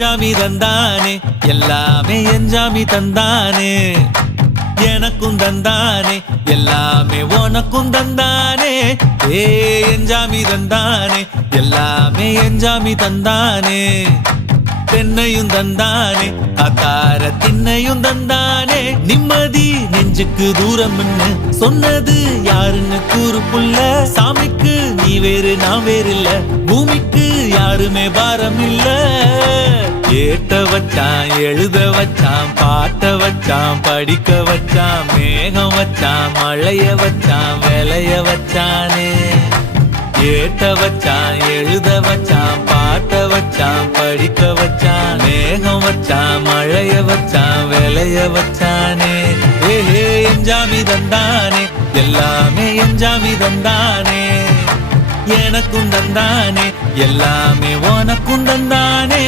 ஜாமி தந்தானே எல்லாமே என் ஜாமி தந்தானே எனக்கும் தந்தானே எல்லாமே உனக்கும் தந்தானே என் ஜாமி தந்தானே எல்லாமே என் ஜாமி தந்தானே தென்னையும் தந்தானே அகார திண்ணையும் தந்தானே நிம்மதி நெஞ்சுக்கு தூரம் சொன்னது யாருன்னு கூறு புள்ள சாமிக்கு நீ வேறு நான் வேறு இல்ல பூமிக்கு யாருமே பாரம் இல்ல ஏத்த வச்சான் எழுத வச்சான் பாட்ட வச்சான் படிக்க வச்சான் மேகம் வச்சான் மழைய வச்சான் விளைய வச்சானே ஏத்த வச்சான் எழுத வச்சான் பாட்ட வச்சான் படிக்க வச்சான் மேகம் வச்சான் மழைய வச்சான் விளைய வச்சானே என் ஜாமி தந்தானே எல்லாமே என் ஜாமி தந்தானே எனக்கும் தந்தானே எல்லாமே உனக்கும் தந்தானே